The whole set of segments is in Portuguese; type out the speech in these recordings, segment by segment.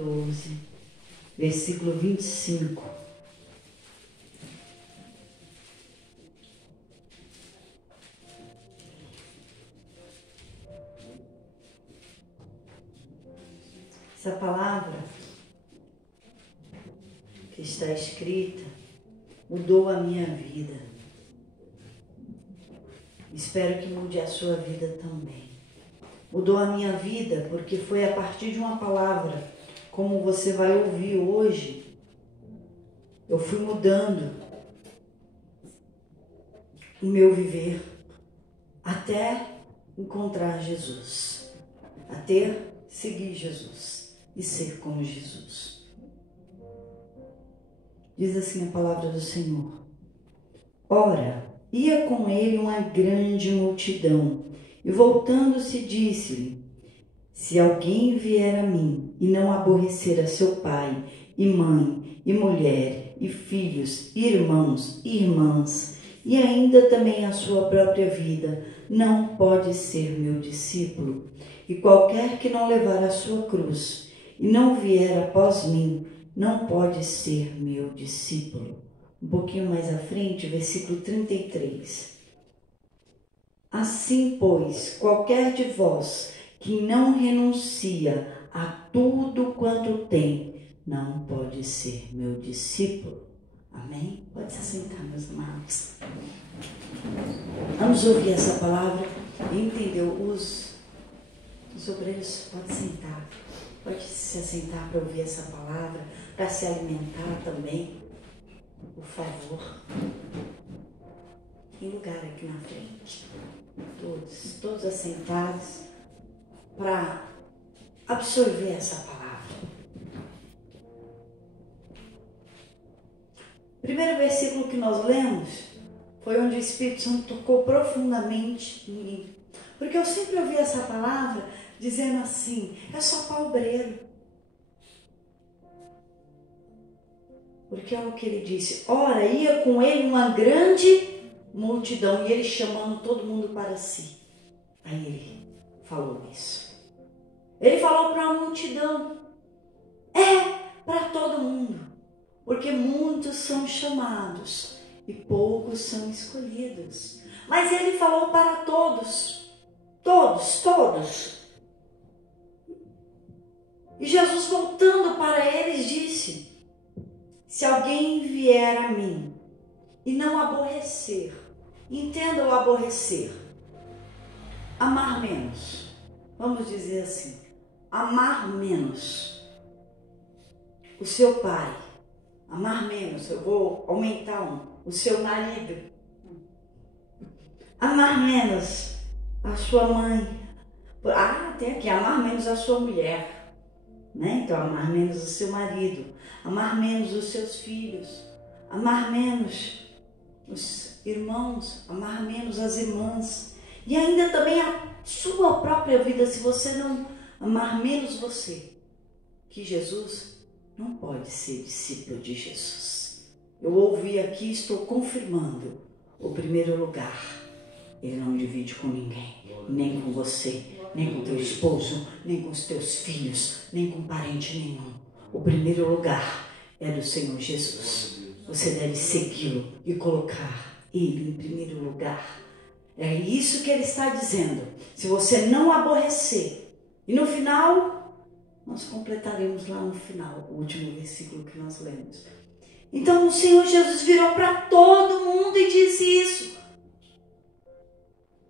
14, versículo 25. Essa palavra que está escrita mudou a minha vida. Espero que mude a sua vida também. Mudou a minha vida porque foi a partir de uma palavra, como você vai ouvir hoje, eu fui mudando o meu viver até encontrar Jesus, até seguir Jesus e ser como Jesus. Diz assim a palavra do Senhor: ora, ia com ele uma grande multidão, e voltando-se disse-lhe: se alguém vier a mim e não aborrecer a seu pai e mãe e mulher e filhos, e irmãos e irmãs, e ainda também a sua própria vida, não pode ser meu discípulo. E qualquer que não levar a sua cruz e não vier após mim, não pode ser meu discípulo. Um pouquinho mais à frente, versículo 33. Assim, pois, qualquer de vós que não renuncia a tudo quanto tem, não pode ser meu discípulo. Amém? Pode se assentar, meus amados. Vamos ouvir essa palavra e entender. Os obreiros podem sentar. Pode se assentar para ouvir essa palavra, para se alimentar também, por favor. Tem lugar aqui na frente. Todos assentados para absorver essa palavra. O primeiro versículo que nós lemos foi onde o Espírito Santo tocou profundamente em mim. Porque eu sempre ouvi essa palavra dizendo assim: é só para obreiro. Porque é o que ele disse: ora, ia com ele uma grande multidão, e ele chamando todo mundo para si. Aí ele falou isso. Ele falou para uma multidão. Para todo mundo. Porque muitos são chamados e poucos são escolhidos. Mas ele falou para todos. Todos. E Jesus, voltando para eles, disse: se alguém vier a mim e não aborrecer, entenda o aborrecer, amar menos, vamos dizer assim, amar menos o seu pai, amar menos, eu vou aumentar o seu marido, amar menos a sua mãe, tem aqui, amar menos a sua mulher, né? Então, amar menos o seu marido, amar menos os seus filhos, amar menos os irmãos, amar menos as irmãs, e ainda também a sua própria vida. Se você não amar menos você, que Jesus não pode ser discípulo de Jesus. Eu ouvi aqui, estou confirmando, o primeiro lugar, ele não divide com ninguém, nem com você, nem com teu esposo, nem com os teus filhos, nem com parente nenhum. O primeiro lugar é do Senhor Jesus. Você deve segui-lo e colocar ele em primeiro lugar. É isso que ele está dizendo. Se você não aborrecer, e no final, nós completaremos lá no final, o último versículo que nós lemos. Então o Senhor Jesus virou para todo mundo e disse isso.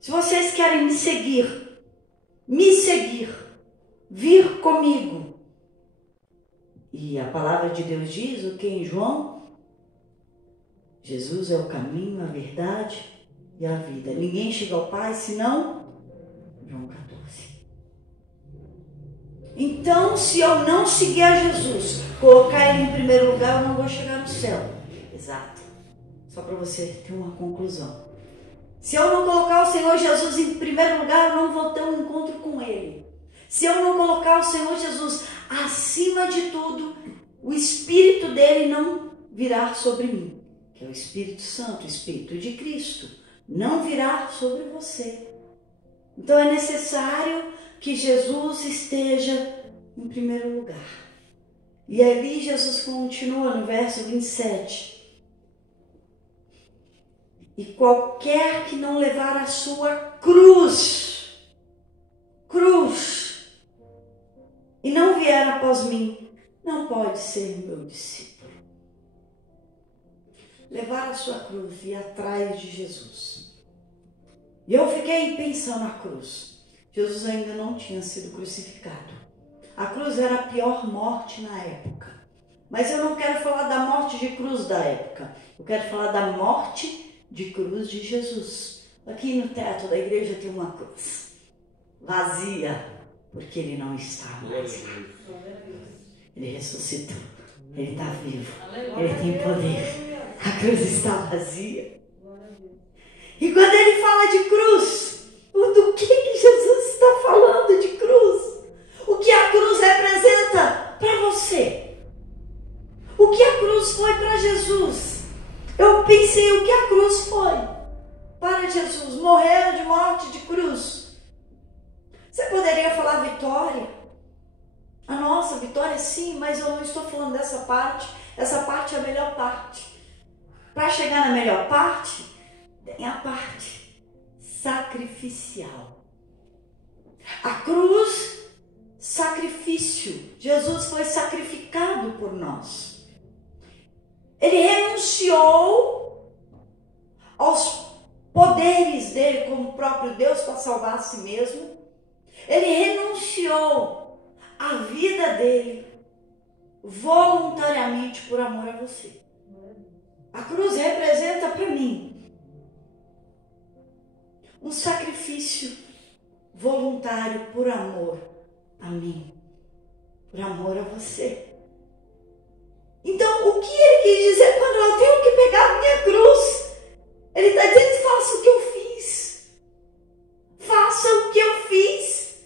Se vocês querem me seguir, vir comigo. E a palavra de Deus diz o que em João? Jesus é o caminho, a verdade e a vida. Ninguém chega ao Pai senão João 14. Então, se eu não seguir a Jesus, colocar ele em primeiro lugar, eu não vou chegar no céu. Exato. Só para você ter uma conclusão. Se eu não colocar o Senhor Jesus em primeiro lugar, eu não vou ter um encontro com ele. Se eu não colocar o Senhor Jesus acima de tudo, o Espírito dele não virá sobre mim, que é o Espírito Santo, o Espírito de Cristo, não virá sobre você. Então é necessário que Jesus esteja em primeiro lugar. E ali Jesus continua no verso 27. E qualquer que não levar a sua cruz, e não vier após mim, não pode ser meu discípulo. Levar a sua cruz e ir atrás de Jesus. E eu fiquei pensando na cruz. Jesus ainda não tinha sido crucificado. A cruz era a pior morte na época. Mas eu não quero falar da morte de cruz da época. Eu quero falar da morte de cruz de Jesus. Aqui no teto da igreja tem uma cruz. Vazia, porque ele não está mais lá. Ele ressuscitou. Ele está vivo. Ele tem poder. A cruz está vazia. E quando ele fala de cruz, do que Jesus está falando de cruz? O que a cruz representa para você? O que a cruz foi para Jesus? Eu pensei, o que a cruz foi para Jesus? Morrer de morte de cruz. Você poderia falar vitória? A nossa vitória sim, mas eu não estou falando dessa parte. Essa parte é a melhor parte. Para chegar na melhor parte, tem a parte sacrificial. A cruz, sacrifício. Jesus foi sacrificado por nós. Ele renunciou aos poderes dele como próprio Deus para salvar a si mesmo. Ele renunciou à vida dele voluntariamente por amor a você. A cruz representa para mim um sacrifício voluntário por amor a mim, por amor a você. Então, o que ele quis dizer quando eu tenho que pegar a minha cruz? Ele está dizendo, faça o que eu fiz. Faça o que eu fiz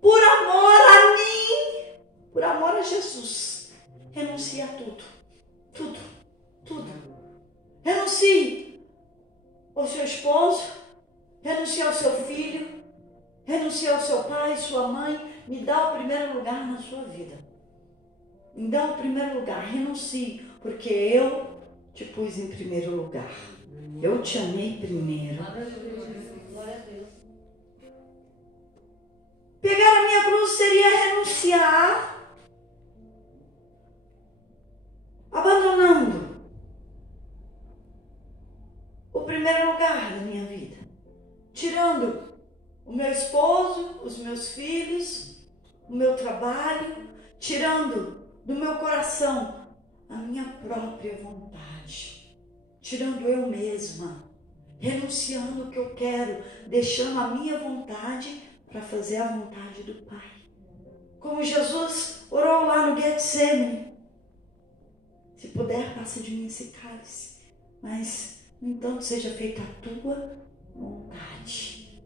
por amor a mim, por amor a Jesus. Renuncie a tudo, tudo, tudo. Renuncie ao seu esposo, renuncie ao seu filho, renuncie ao seu pai, sua mãe. Me dá o primeiro lugar na sua vida. Me dá o primeiro lugar, renuncie, porque eu te pus em primeiro lugar. Eu te amei primeiro. Pegar a minha cruz seria renunciar, abandonando o primeiro lugar da minha vida, tirando o meu esposo, os meus filhos, o meu trabalho, tirando do meu coração a minha própria vontade, tirando eu mesma, renunciando o que eu quero, deixando a minha vontade para fazer a vontade do Pai. Como Jesus orou lá no Getsemane: se puder, passa de mim esse cálice, mas, no entanto, seja feita a tua vontade.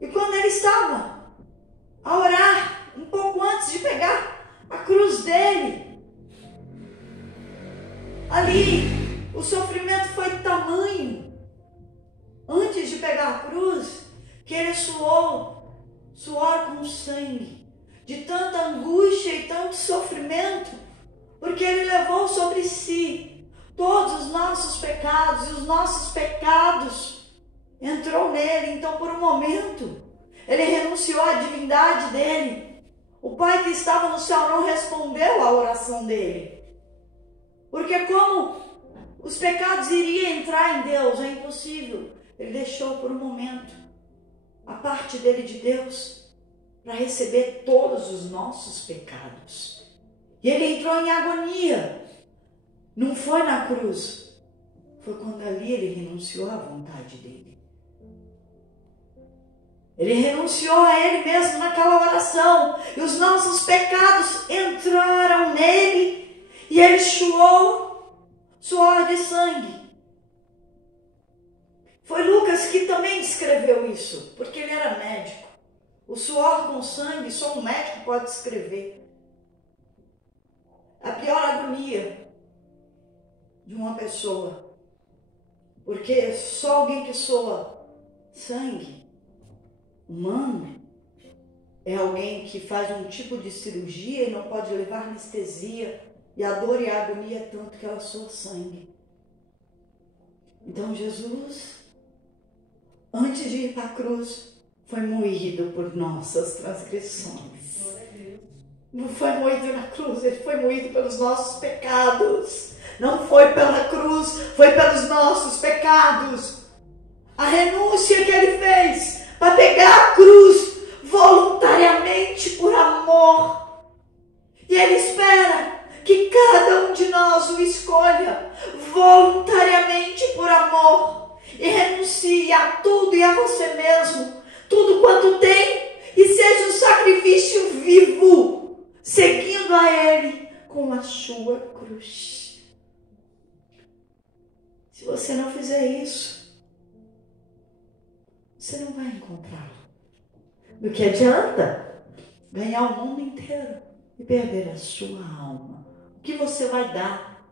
E quando ele estava a orar, um pouco antes de pegar a cruz dele, ali o sofrimento foi tamanho, antes de pegar a cruz, que ele suou suor com sangue, de tanta angústia e tanto sofrimento, porque ele levou sobre si todos os nossos pecados, e os nossos pecados entrou nele. Então, por um momento, ele renunciou à divindade dele. O Pai que estava no céu não respondeu à oração dele, porque como os pecados iriam entrar em Deus, é impossível. Ele deixou por um momento a parte dele de Deus para receber todos os nossos pecados. E ele entrou em agonia. Não foi na cruz, foi quando ali ele renunciou à vontade dele. Ele renunciou a ele mesmo naquela oração, e os nossos pecados entraram nele, e ele suou suor de sangue. Foi Lucas que também descreveu isso, porque ele era médico. O suor com sangue, só um médico pode descrever. A pior agonia de uma pessoa, porque só alguém que soa sangue humano é alguém que faz um tipo de cirurgia e não pode levar anestesia, e a dor e a agonia é tanto que ela soa sangue. Então Jesus, antes de ir para a cruz, foi moído por nossas transgressões. Não foi moído na cruz, ele foi moído pelos nossos pecados. Não foi pela cruz, foi pelos nossos pecados. A renúncia que ele fez para pegar a cruz voluntariamente por amor. E ele espera que cada um de nós o escolha voluntariamente por amor e renuncie a tudo e a você mesmo, tudo quanto tem, e seja um sacrifício vivo, seguindo a ele com a sua cruz. Se você não fizer isso, você não vai encontrá-lo. Do que adianta ganhar o mundo inteiro e perder a sua alma? O que você vai dar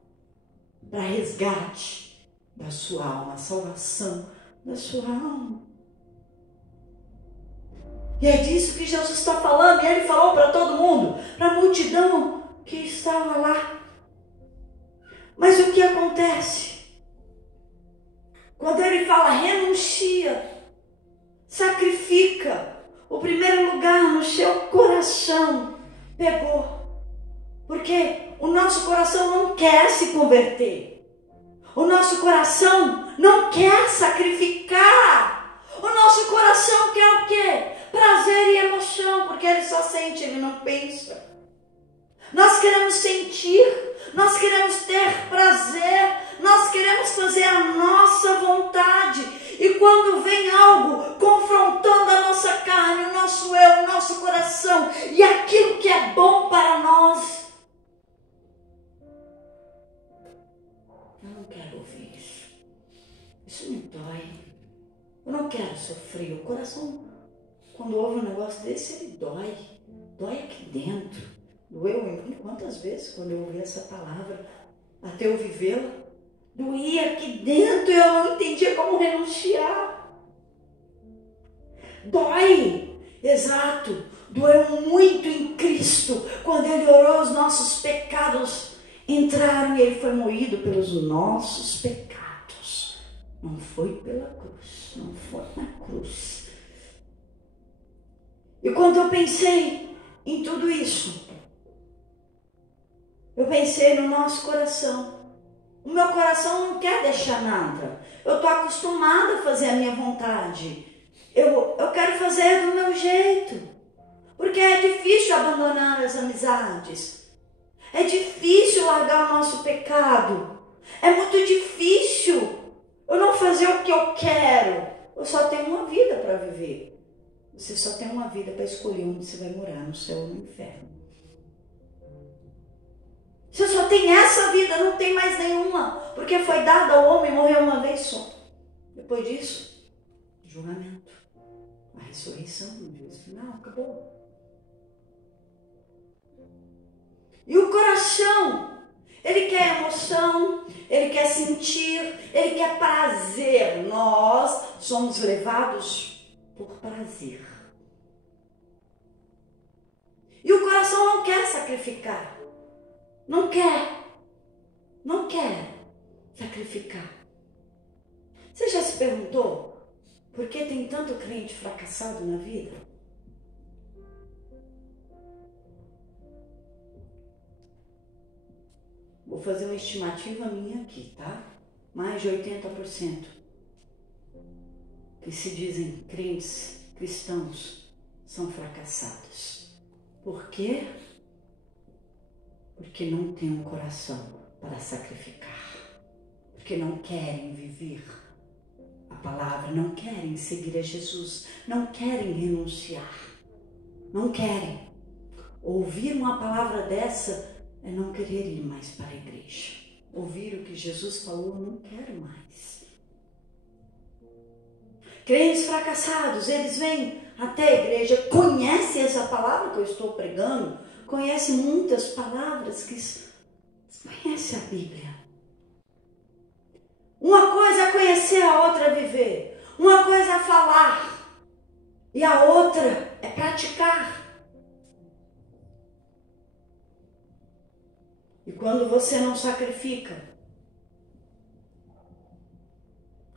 para resgate da sua alma, a salvação da sua alma? E é disso que Jesus está falando, e ele falou para todo mundo, para a multidão que estava lá. Mas o que acontece? Quando ele fala renuncia, sacrifica, o primeiro lugar no seu coração pegou. Porque o nosso coração não quer se converter. O nosso coração não quer sacrificar. O nosso coração quer o quê? Prazer e emoção, porque ele só sente, ele não pensa. Nós queremos sentir, nós queremos ter prazer, nós queremos fazer a nossa vontade. E quando vem algo confrontando a nossa carne, o nosso eu, o nosso coração e aquilo que é bom para nós, eu não quero ouvir isso. Isso me dói. Eu não quero sofrer. O coração, quando ouve um negócio desse, ele dói. Dói aqui dentro. Doeu em mim quantas vezes quando eu ouvi essa palavra, até eu vivê-la. Doía aqui dentro e eu não entendia como renunciar. Dói, exato. Doeu muito em Cristo quando ele orou, os nossos pecados entraram e ele foi moído pelos nossos pecados. Não foi pela cruz, não foi na cruz. E quando eu pensei em tudo isso, eu pensei no nosso coração. O meu coração não quer deixar nada. Eu estou acostumada a fazer a minha vontade. Eu quero fazer do meu jeito. Porque é difícil abandonar as amizades. É difícil largar o nosso pecado. É muito difícil eu não fazer o que eu quero. Eu só tenho uma vida para viver. Você só tem uma vida para escolher onde você vai morar, no céu ou no inferno. Você só tem essa vida, não tem mais nenhuma, porque foi dada ao homem morrer uma vez só. Depois disso, julgamento, a ressurreição, no juízo final, acabou. E o coração, ele quer emoção, ele quer sentir, ele quer prazer. Nós somos levados por prazer. E o coração não quer sacrificar. Não quer sacrificar. Você já se perguntou por que tem tanto crente fracassado na vida? Vou fazer uma estimativa minha aqui, tá? Mais de 80% que se dizem crentes cristãos são fracassados. Por quê? Porque não têm um coração para sacrificar. Porque não querem viver a palavra, não querem seguir a Jesus, não querem renunciar. Não querem. Ouvir uma palavra dessa é não querer ir mais para a igreja. Ouvir o que Jesus falou, não quero mais. Crentes fracassados, eles vêm até a igreja, conhecem essa palavra que eu estou pregando, conhece muitas palavras, conhece a Bíblia. Uma coisa é conhecer, a outra é viver. Uma coisa é falar E a outra é praticar. E quando você não sacrifica,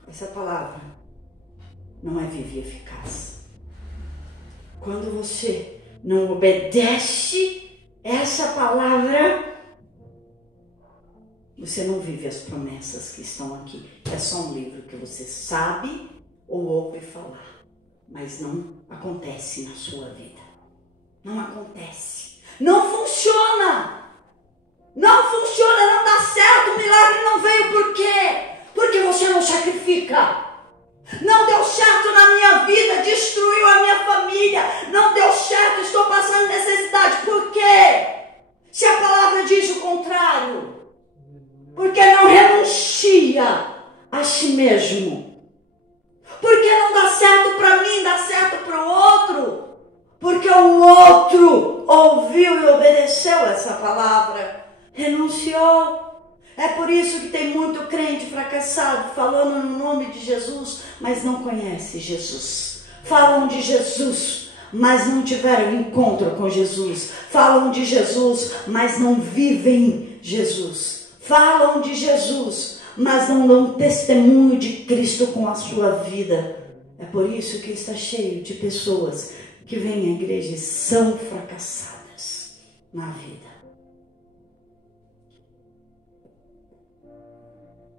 essa palavra não é viva e eficaz. Quando você não obedece essa palavra, você não vive as promessas que estão aqui. É só um livro que você sabe ou ouve falar, mas não acontece na sua vida. Não acontece. Não funciona. Não funciona, não dá certo. O milagre não veio por quê? Porque você não sacrifica. Não deu certo na minha vida, destruiu a minha família. Não deu certo, estou passando necessidade. Por quê? Se a palavra diz o contrário. Porque não renuncia a si mesmo. Porque não dá certo para mim, dá certo para o outro. Porque o outro ouviu e obedeceu essa palavra. Renunciou. É por isso que tem muito crente fracassado falando no nome de Jesus, mas não conhece Jesus. Falam de Jesus, mas não tiveram encontro com Jesus. Falam de Jesus, mas não vivem Jesus. Falam de Jesus, mas não dão testemunho de Cristo com a sua vida. É por isso que está cheio de pessoas que vêm à igreja e são fracassadas na vida.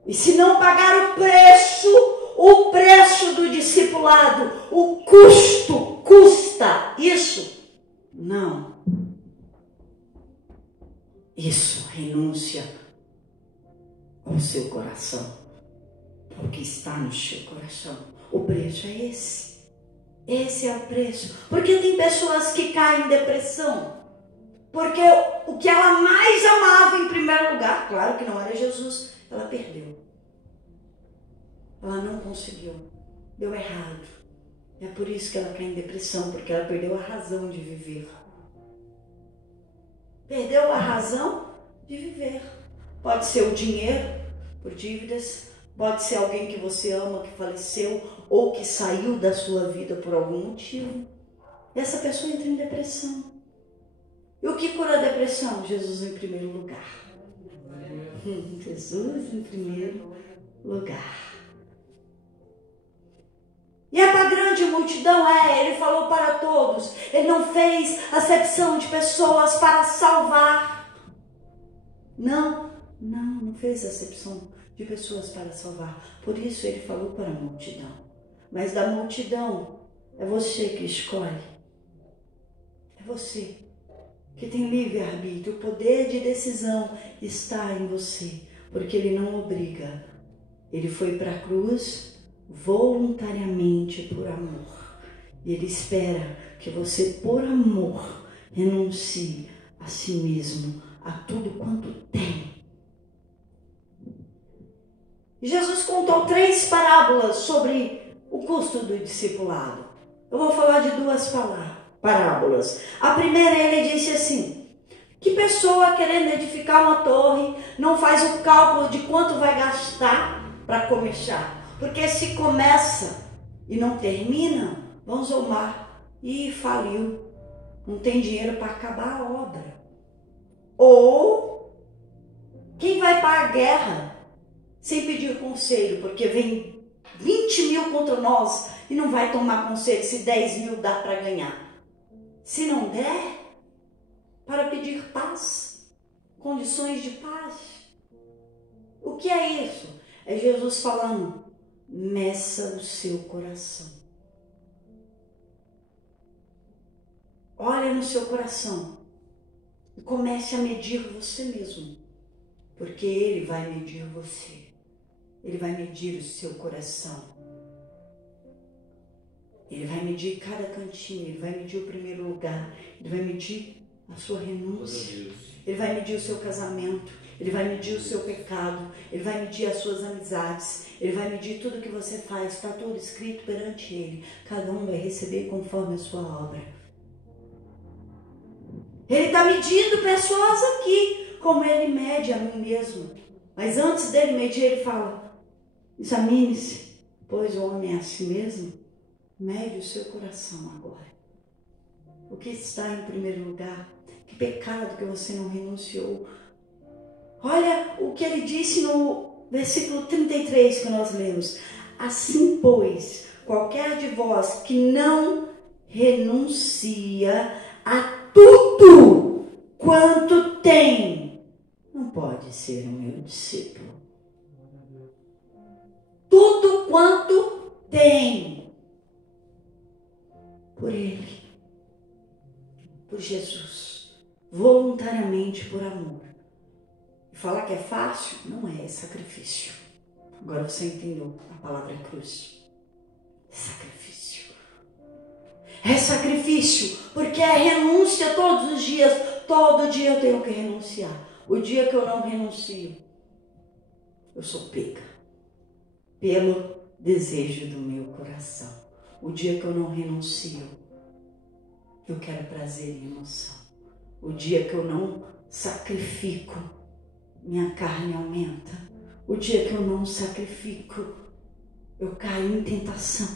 E se não pagar o preço do discipulado, o custa isso? Não. Isso, renúncia ao seu coração, ao que está no seu coração. O preço é esse. Esse é o preço. Porque tem pessoas que caem em depressão. Porque o que ela mais amava em primeiro lugar, claro que não era Jesus, ela perdeu. Ela não conseguiu. Deu errado. É por isso que ela cai em depressão, porque ela perdeu a razão de viver. Perdeu a razão de viver. Pode ser o dinheiro, por dívidas. Pode ser alguém que você ama, que faleceu, ou que saiu da sua vida por algum motivo. E essa pessoa entra em depressão. E o que cura a depressão? Jesus em primeiro lugar. Jesus em primeiro lugar. E é para a grande multidão, ele falou para todos. Ele não fez acepção de pessoas para salvar. Não fez acepção de pessoas para salvar. Por isso ele falou para a multidão. Mas da multidão, é você que escolhe. É você que tem livre-arbítrio. O poder de decisão está em você. Porque ele não obriga. Ele foi para a cruz voluntariamente por amor. E ele espera que você, por amor, renuncie a si mesmo, a tudo quanto tem. Jesus contou 3 parábolas sobre o custo do discipulado. Eu vou falar de 2 parábolas. A primeira, ele disse assim: que pessoa querendo edificar uma torre não faz o cálculo de quanto vai gastar para começar? Porque se começa e não termina, vão zombar. E faliu. Não tem dinheiro para acabar a obra. Ou quem vai para a guerra sem pedir conselho, porque vem 20 mil contra nós e não vai tomar conselho se 10 mil dá para ganhar. Se não der, para pedir paz, condições de paz. O que é isso? É Jesus falando: meça o seu coração. Olha no seu coração e comece a medir você mesmo, porque ele vai medir você. Ele vai medir o seu coração. Ele vai medir cada cantinho, ele vai medir o primeiro lugar, ele vai medir a sua renúncia, ele vai medir o seu casamento, ele vai medir o seu pecado, ele vai medir as suas amizades, ele vai medir tudo que você faz, está tudo escrito perante ele. Cada um vai receber conforme a sua obra. Ele está medindo pessoas aqui, como ele mede a mim mesmo. Mas antes dele medir, ele fala: examine-se, pois o homem é assim mesmo. Mede o seu coração agora. O que está em primeiro lugar? Que pecado que você não renunciou? Olha o que ele disse no versículo 33 que nós lemos. Assim, pois, qualquer de vós que não renuncia a tudo quanto tem, não pode ser o meu discípulo. Tudo quanto tem. Por Ele. Por Jesus. Voluntariamente, por amor. E falar que é fácil? Não é sacrifício. Agora você entendeu a palavra cruz. Sacrifício. É sacrifício, porque é renúncia todos os dias. Todo dia eu tenho que renunciar. O dia que eu não renuncio, eu sou pega pelo desejo do meu coração. O dia que eu não renuncio, eu quero prazer e emoção. O dia que eu não sacrifico, minha carne aumenta. O dia que eu não sacrifico, eu caio em tentação.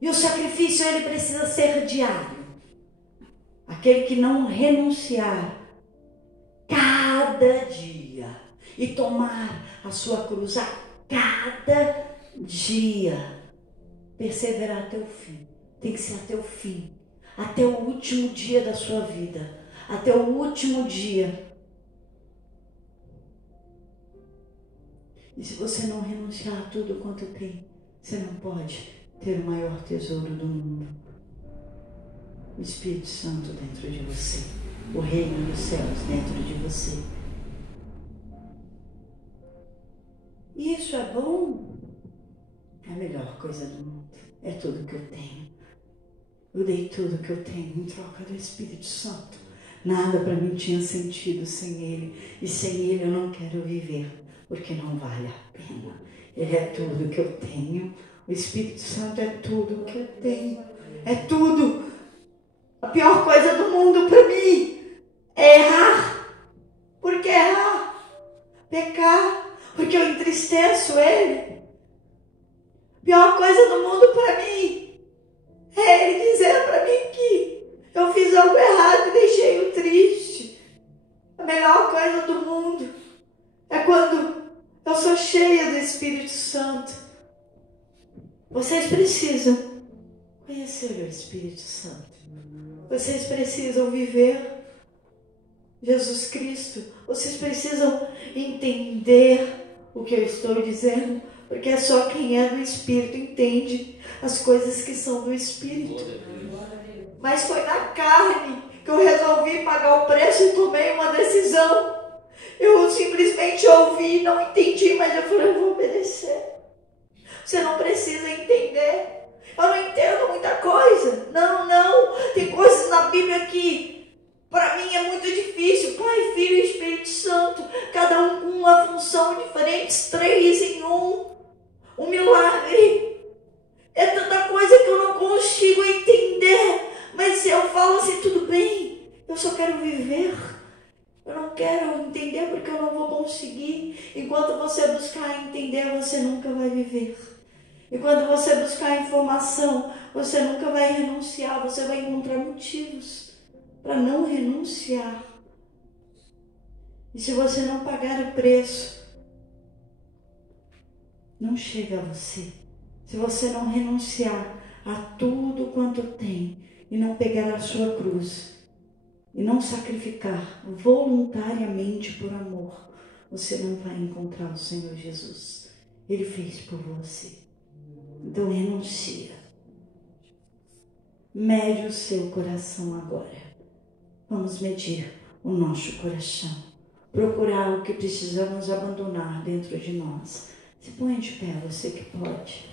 E o sacrifício, ele precisa ser diário. Aquele que não renunciar cada dia e tomar a sua cruz a cada dia, perseverar até o fim. Tem que ser até o fim, até o último dia da sua vida, até o último dia. E se você não renunciar a tudo quanto tem, você não pode ter o maior tesouro do mundo. O Espírito Santo dentro de você. O reino dos céus dentro de você. E isso é bom? É a melhor coisa do mundo. É tudo que eu tenho. Eu dei tudo que eu tenho em troca do Espírito Santo. Nada para mim tinha sentido sem Ele. E sem Ele eu não quero viver. Porque não vale a pena. Ele é tudo que eu tenho. O Espírito Santo é tudo que eu tenho. É tudo. A pior coisa do mundo para mim é errar. Por que errar? Pecar. Porque eu entristeço Ele. A pior coisa do mundo para mim é Ele dizer para mim que eu fiz algo errado e deixei-o triste. A melhor coisa do mundo é quando eu sou cheia do Espírito Santo. Vocês precisam conhecer o Espírito Santo. Vocês precisam viver Jesus Cristo. Vocês precisam entender o que eu estou dizendo, porque é só quem é do Espírito entende as coisas que são do Espírito. Mas foi na carne que eu resolvi pagar o preço e tomei uma decisão. Eu simplesmente ouvi, não entendi, mas eu falei, eu vou obedecer. Você não precisa entender. Eu não entendo muita coisa. Não. Tem coisas na Bíblia que para mim é muito difícil. Pai, Filho e Espírito Santo. Cada um com uma função diferente. 3 em 1. Um milagre. É tanta coisa que eu não consigo entender. Mas eu falo assim, tudo bem. Eu só quero viver. Eu não quero entender porque eu não vou conseguir. Enquanto você buscar entender, você nunca vai viver. E quando você buscar informação, você nunca vai renunciar. Você vai encontrar motivos para não renunciar. E se você não pagar o preço, não chega a você. Se você não renunciar a tudo quanto tem e não pegar a sua cruz e não sacrificar voluntariamente por amor, você não vai encontrar o Senhor Jesus. Ele fez por você. Então renuncia. Mede o seu coração agora. Vamos medir o nosso coração. Procurar o que precisamos abandonar dentro de nós. Se põe de pé, você que pode.